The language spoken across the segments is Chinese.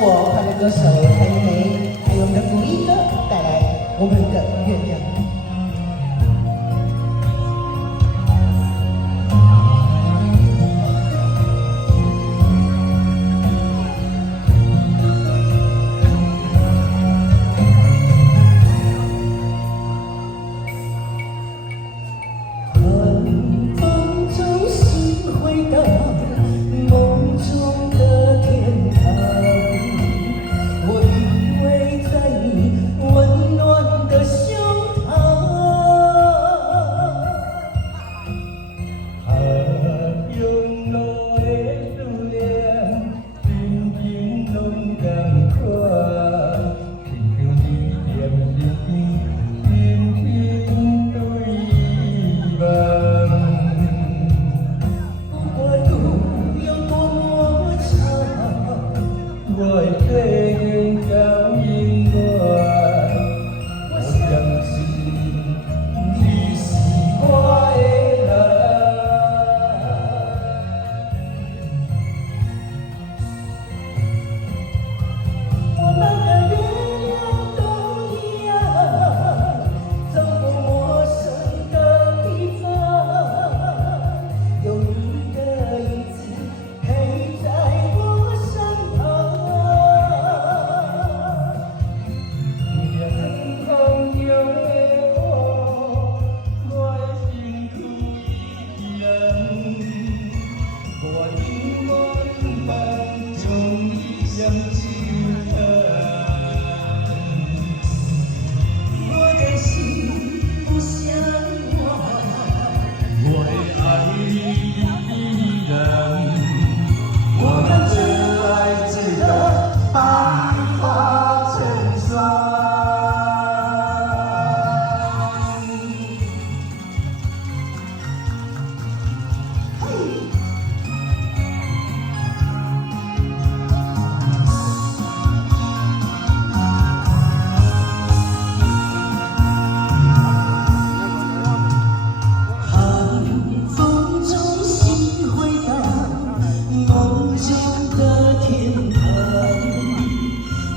我快乐歌手蔡依梅，还有我们的福一哥带来我们的月亮。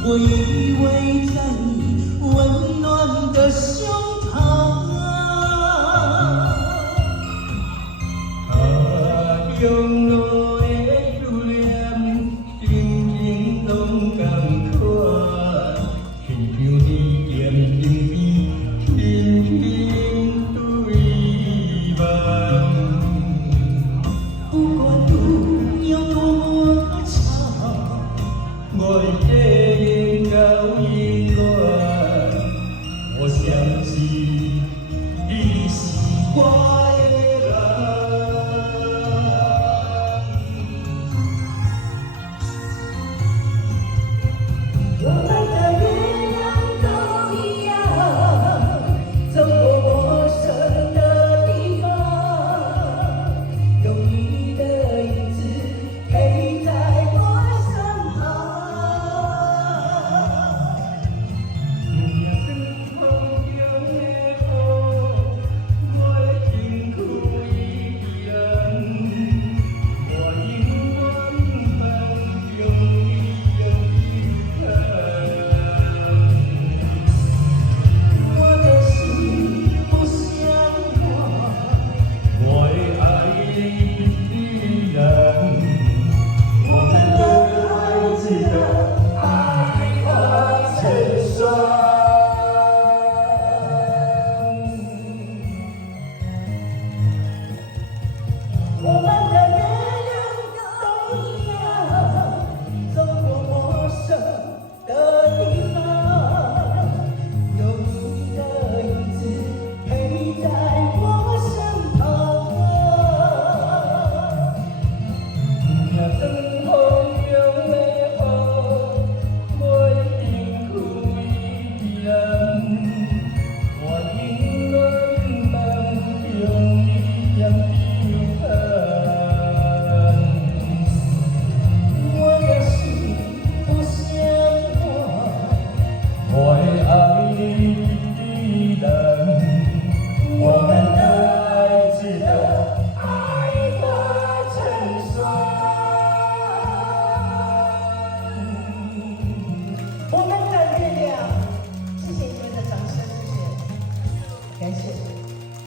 我依偎在你温暖的胸膛，用我的念，静静拢感款，亲像你眼睛边，轻轻对望。不管路有多么长，我的。我相信你是我的人。我们的月亮都一样，走过陌生的地方，有你的影子陪在我身旁。我们的月亮，谢谢你们的掌声，谢谢，感谢。